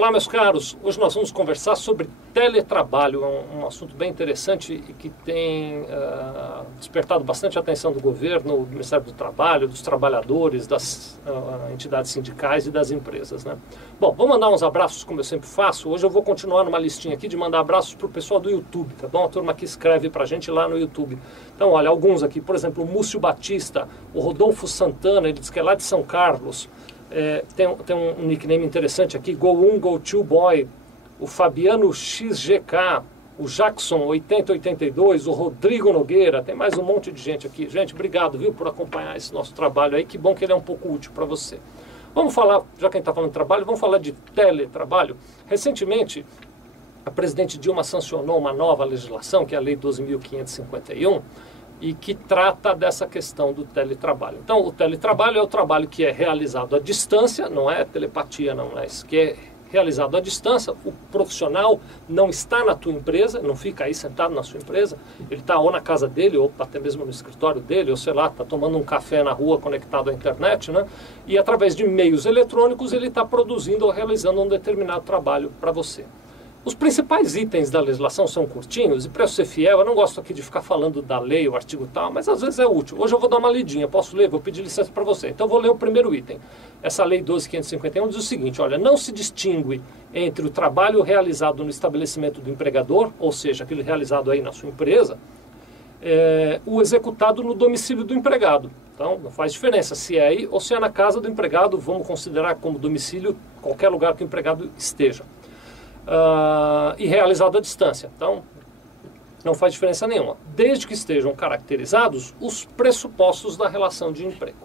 Olá, meus caros. Hoje nós vamos conversar sobre teletrabalho, um assunto bem interessante e que tem despertado bastante a atenção do governo, do Ministério do Trabalho, dos trabalhadores, das entidades sindicais e das empresas, né? Bom, vou mandar uns abraços, como eu sempre faço. Hoje eu vou continuar numa listinha aqui de mandar abraços para o pessoal do YouTube, tá bom? A turma que escreve para a gente lá no YouTube. Então, olha, alguns aqui, por exemplo, o Múcio Batista, o Rodolfo Santana, ele diz que é lá de São Carlos. Tem um nickname interessante aqui, Go1, Go2 Boy, o Fabiano XGK, o Jackson 8082, o Rodrigo Nogueira, tem mais um monte de gente aqui. Gente, obrigado, viu, por acompanhar esse nosso trabalho aí, que bom que ele é um pouco útil para você. Vamos falar, já que a gente está falando de trabalho, vamos falar de teletrabalho. Recentemente, a presidente Dilma sancionou uma nova legislação, que é a Lei 12.551, e que trata dessa questão do teletrabalho. Então, o teletrabalho é o trabalho que é realizado à distância, não é telepatia, não é isso, que é realizado à distância. O profissional não está na tua empresa, não fica aí sentado na sua empresa, ele está ou na casa dele, ou até mesmo no escritório dele, ou sei lá, está tomando um café na rua conectado à internet, né? E através de meios eletrônicos ele está produzindo ou realizando um determinado trabalho para você. Os principais itens da legislação são curtinhos, e para eu ser fiel, eu não gosto aqui de ficar falando da lei, o artigo tal, mas às vezes é útil. Hoje eu vou dar uma lidinha, posso ler? Vou pedir licença para você. Então eu vou ler o primeiro item. Essa lei 12.551 diz o seguinte, olha, não se distingue entre o trabalho realizado no estabelecimento do empregador, ou seja, aquele realizado aí na sua empresa, o executado no domicílio do empregado. Então não faz diferença se é aí ou se é na casa do empregado, vamos considerar como domicílio qualquer lugar que o empregado esteja. E realizado à distância. Então, não faz diferença nenhuma, desde que estejam caracterizados os pressupostos da relação de emprego.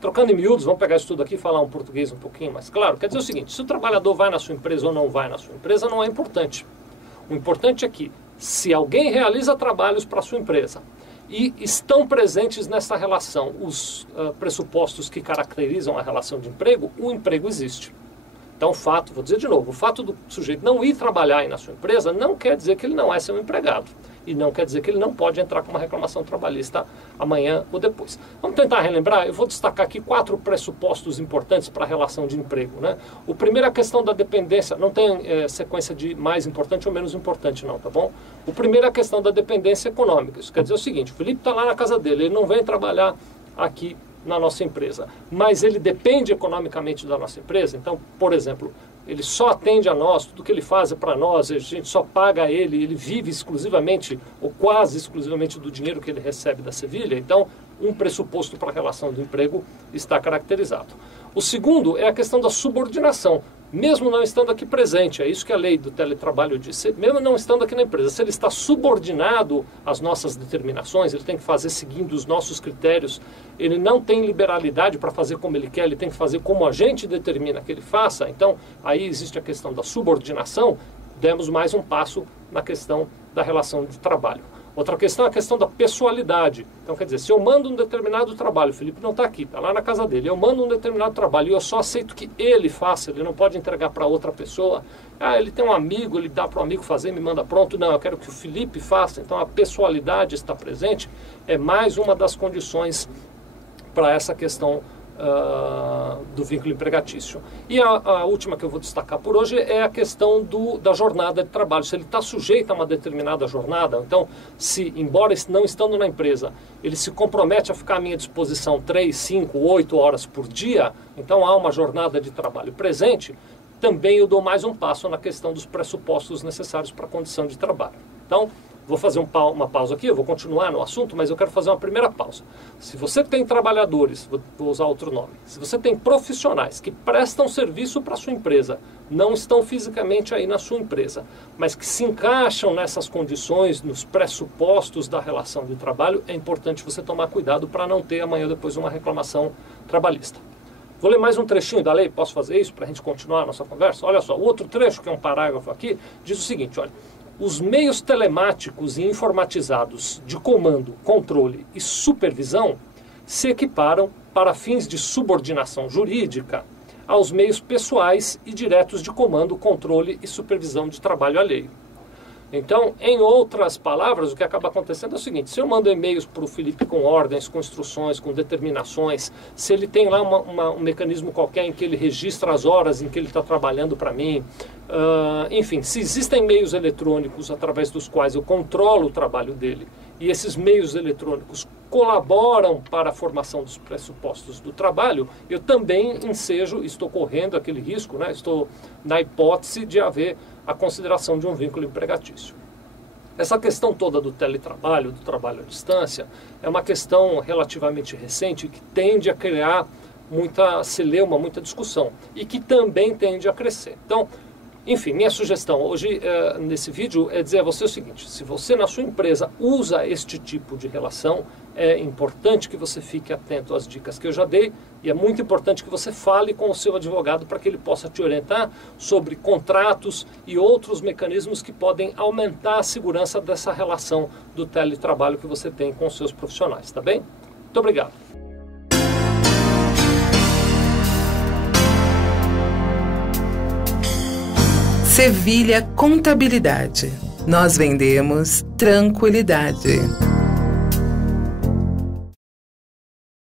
Trocando em miúdos, vamos pegar isso tudo aqui e falar um português um pouquinho mais claro. Quer dizer o seguinte, se o trabalhador vai na sua empresa ou não vai na sua empresa, não é importante. O importante é que, se alguém realiza trabalhos para a sua empresa e estão presentes nessa relação os pressupostos que caracterizam a relação de emprego, o emprego existe. Então, vou dizer de novo, o fato do sujeito não ir trabalhar aí na sua empresa não quer dizer que ele não é seu empregado. E não quer dizer que ele não pode entrar com uma reclamação trabalhista amanhã ou depois. Vamos tentar relembrar, eu vou destacar aqui 4 pressupostos importantes para a relação de emprego, né? O primeiro é a questão da dependência, não tem sequência de mais importante ou menos importante não, tá bom? O primeiro é a questão da dependência econômica. Isso quer dizer o seguinte, o Felipe está lá na casa dele, ele não vem trabalhar aqui na nossa empresa, mas ele depende economicamente da nossa empresa. Então, por exemplo, ele só atende a nós, tudo que ele faz é para nós, a gente só paga a ele, ele vive exclusivamente ou quase exclusivamente do dinheiro que ele recebe da Sevilha. Então, um pressuposto para a relação do emprego está caracterizado. O segundo é a questão da subordinação. Mesmo não estando aqui presente, é isso que a lei do teletrabalho diz, mesmo não estando aqui na empresa, se ele está subordinado às nossas determinações, ele tem que fazer seguindo os nossos critérios, ele não tem liberalidade para fazer como ele quer, ele tem que fazer como a gente determina que ele faça. Então, aí existe a questão da subordinação, demos mais um passo na questão da relação de trabalho. Outra questão é a questão da pessoalidade. Então, quer dizer, se eu mando um determinado trabalho, o Felipe não está aqui, está lá na casa dele, eu mando um determinado trabalho e eu só aceito que ele faça, ele não pode entregar para outra pessoa. Ele tem um amigo, ele dá para o amigo fazer, me manda pronto. Não, eu quero que o Felipe faça. Então, a pessoalidade está presente, é mais uma das condições para essa questão do vínculo empregatício. E a última que eu vou destacar por hoje é a questão da jornada de trabalho. Se ele está sujeito a uma determinada jornada, então, se, embora não estando na empresa, ele se compromete a ficar à minha disposição 3, 5, 8 horas por dia, então há uma jornada de trabalho presente, também eu dou mais um passo na questão dos pressupostos necessários para a condição de trabalho. Então, vou fazer uma pausa aqui, eu vou continuar no assunto, mas eu quero fazer uma primeira pausa. Se você tem trabalhadores, vou usar outro nome, se você tem profissionais que prestam serviço para a sua empresa, não estão fisicamente aí na sua empresa, mas que se encaixam nessas condições, nos pressupostos da relação de trabalho, é importante você tomar cuidado para não ter amanhã ou depois uma reclamação trabalhista. Vou ler mais um trechinho da lei, posso fazer isso para a gente continuar a nossa conversa? Olha só, o outro trecho, que é um parágrafo aqui, diz o seguinte, olha, os meios telemáticos e informatizados de comando, controle e supervisão se equiparam, para fins de subordinação jurídica, aos meios pessoais e diretos de comando, controle e supervisão de trabalho alheio. Então, em outras palavras, o que acaba acontecendo é o seguinte: se eu mando e-mails para o Felipe com ordens, com instruções, com determinações, se ele tem lá um mecanismo qualquer em que ele registra as horas em que ele está trabalhando para mim, enfim, se existem meios eletrônicos através dos quais eu controlo o trabalho dele, e esses meios eletrônicos colaboram para a formação dos pressupostos do trabalho, eu também estou correndo aquele risco, né? Estou na hipótese de haver a consideração de um vínculo empregatício. Essa questão toda do teletrabalho, do trabalho à distância, é uma questão relativamente recente que tende a criar muita celeuma, muita discussão, e que também tende a crescer. Então, enfim, minha sugestão hoje nesse vídeo é dizer a você o seguinte: se você na sua empresa usa este tipo de relação, é importante que você fique atento às dicas que eu já dei, e é muito importante que você fale com o seu advogado para que ele possa te orientar sobre contratos e outros mecanismos que podem aumentar a segurança dessa relação do teletrabalho que você tem com os seus profissionais, tá bem? Muito obrigado. Sevilha Contabilidade. Nós vendemos tranquilidade.